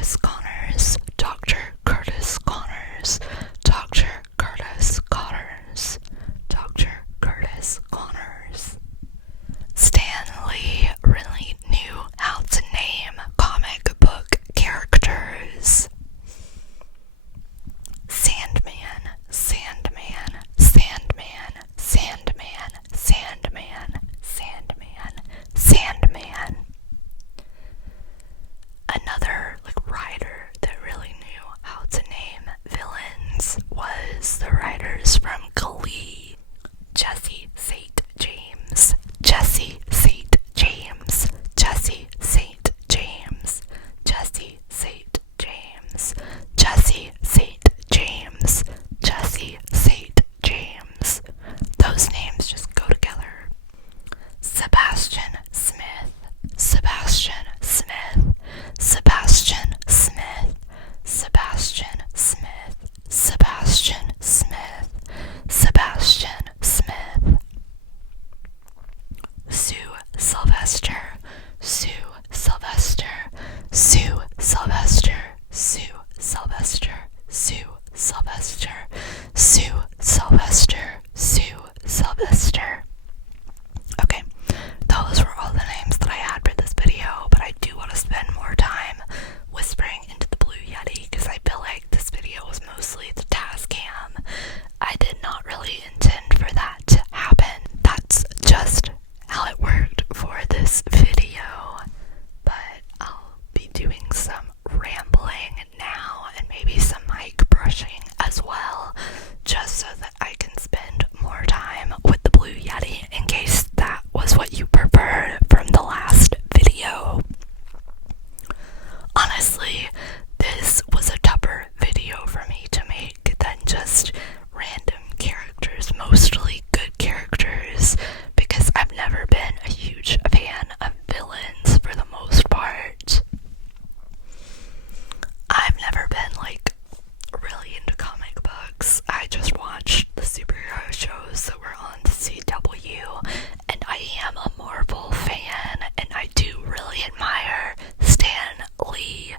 Curtis Connors, Dr. Curtis Connors, Dr. Curtis Connors, Dr. Curtis Connors. Stan Lee really knew how to name comic book characters. Sandman, Sandman, Sandman, Sandman, Sandman, Sandman, Sandman. Another writer that really knew how to name villains was the writers from Glee. Jesse St. James, Jesse St. James, Jesse St. James, Jesse St. James, Jesse St. James, Jesse St. James. Those names just go together. Sebastian Smith, Sebastian Smith, Sebastian Smith, Sebastian Smith, Sebastian Smith, Sebastian Smith. Sue Sylvester, Sue Sylvester, Sue Sylvester, Sue Sylvester, Sue Sylvester, Sue Sylvester, Sue Sylvester. Okay, those were all the names that I had for this video, but I do want to spend more time whispering into the Blue Yeti because I feel like this video was mostly the Tascam. I did not really intend for that to happen. That's just how it worked for this video, but I'll be doing some rambling now and maybe some mic brushing as well, just so that I can spend more time with the Blue Yeti in case that was what you preferred from the last video. Honestly, this was a tougher video for me to make than just random characters, mostly good characters, because I've never been a huge fan of villains for the most part. I've never been really into comic books. I just watched the superhero shows that were on the CW, and I am a Marvel fan, and I do really admire Stan Lee.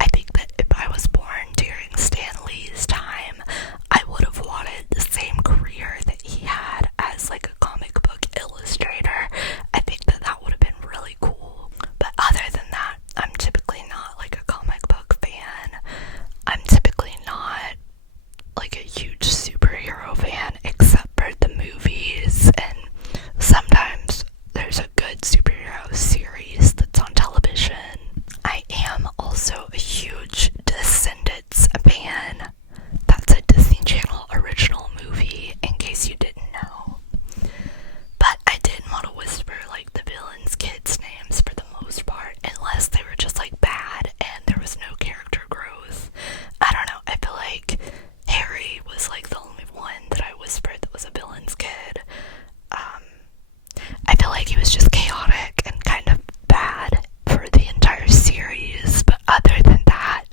I think that if I was born during Stan Lee's time, I would have wanted the same career that he had as a comic book illustrator. I think that that would have been really cool. But other than that, I'm typically not a comic book fan. I'm typically not a huge superhero fan except for the movies, and sometimes there's a good superhero series that's on television. I am also a huge Descendants fan. That's a Disney Channel original movie, in case you didn't know. But I didn't want to whisper the villains' kids' names for the most part, unless they were just bad and there was no character growth. I don't know, I feel like Harry was the only one that I whispered that was a villain's kid. I feel like he was just chaotic and kind of bad for the entire series, but other than that,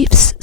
we've